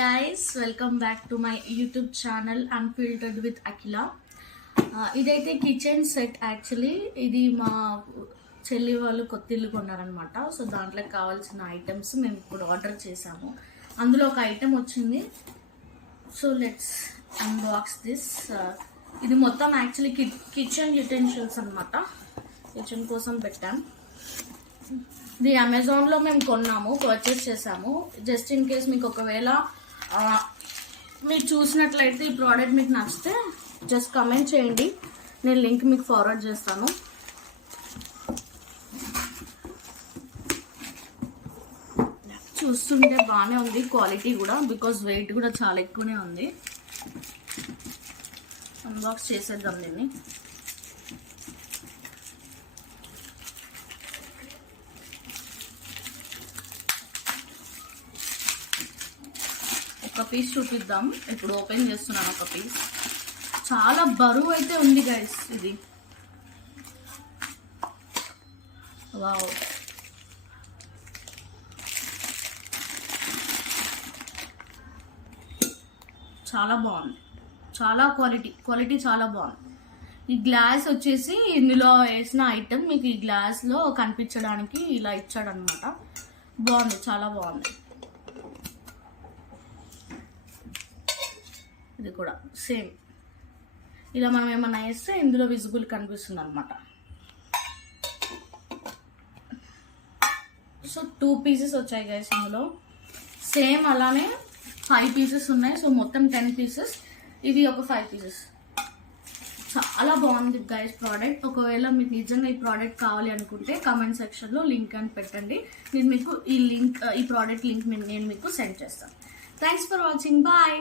guys, welcome back to my YouTube channel Unfiltered with Akila. ఇదైతే kitchen set actually ఇది మా చెల్లి వాళ్ళు కొత్త ఇల్లు కొన్నారనమాట. సో దాంట్లో కావాల్సిన ఐటమ్స్ మేము ఇప్పుడు ఆర్డర్ చేసాము. అందులో ఒక ఐటమ్ వచ్చింది. So let's unbox this. ఇది మొత్తం యాక్చువల్లీ కిచెన్ యుటెన్షియల్స్ అనమాట. కిచెన్ కోసం పెట్టాం. ఇది అమెజాన్లో మేము కొన్నాము, పర్చేస్ చేసాము. జస్ట్ ఇన్ కేస్ మీకు ఒకవేళ మీరు చూసినట్లయితే ఈ ప్రోడక్ట్ మీకు నచ్చితే జస్ట్ కమెంట్ చేయండి, నేను లింక్ మీకు ఫార్వర్డ్ చేస్తాను. చూస్తుంటే బాగానే ఉంది క్వాలిటీ కూడా, బికాజ్ వెయిట్ కూడా చాలా ఎక్కువనే ఉంది. అన్బాక్స్ చేసేద్దాం దీన్ని. ఒక పీస్ చూపిద్దాం. ఇప్పుడు ఓపెన్ చేస్తున్నాను ఒక పీస్. చాలా బరువు అయితే ఉంది గైస్ ఇది. వావ్, చాలా బాగుంది. చాలా క్వాలిటీ చాలా బాగుంది. ఈ గ్లాస్ వచ్చేసి ఇందులో వేసిన ఐటమ్ మీకు ఈ గ్లాస్లో కనిపించడానికి ఇలా ఇచ్చాడనమాట. బాగుంది, చాలా బాగుంది. ఇది కూడా సేమ్ ఇలా మనం ఏమన్నా వేస్తే ఇందులో విజిబుల్ కనిపిస్తుంది అనమాట. సో 2 పీసెస్ వచ్చాయి గైస్ ఇందులో. సేమ్ అలానే 5 పీసెస్ ఉన్నాయి. సో మొత్తం 10 పీసెస్, ఇవి ఒక 5 పీసెస్. చాలా బాగుంది గైస్ ప్రోడక్ట్. ఒకవేళ మీకు నిజంగా ఈ ప్రోడక్ట్ కావాలి అనుకుంటే కామెంట్ సెక్షన్లో లింక్ అని పెట్టండి. నేను మీకు ఈ ప్రోడక్ట్ లింక్ నేను మీకు సెండ్ చేస్తాను. Thanks for watching. బాయ్.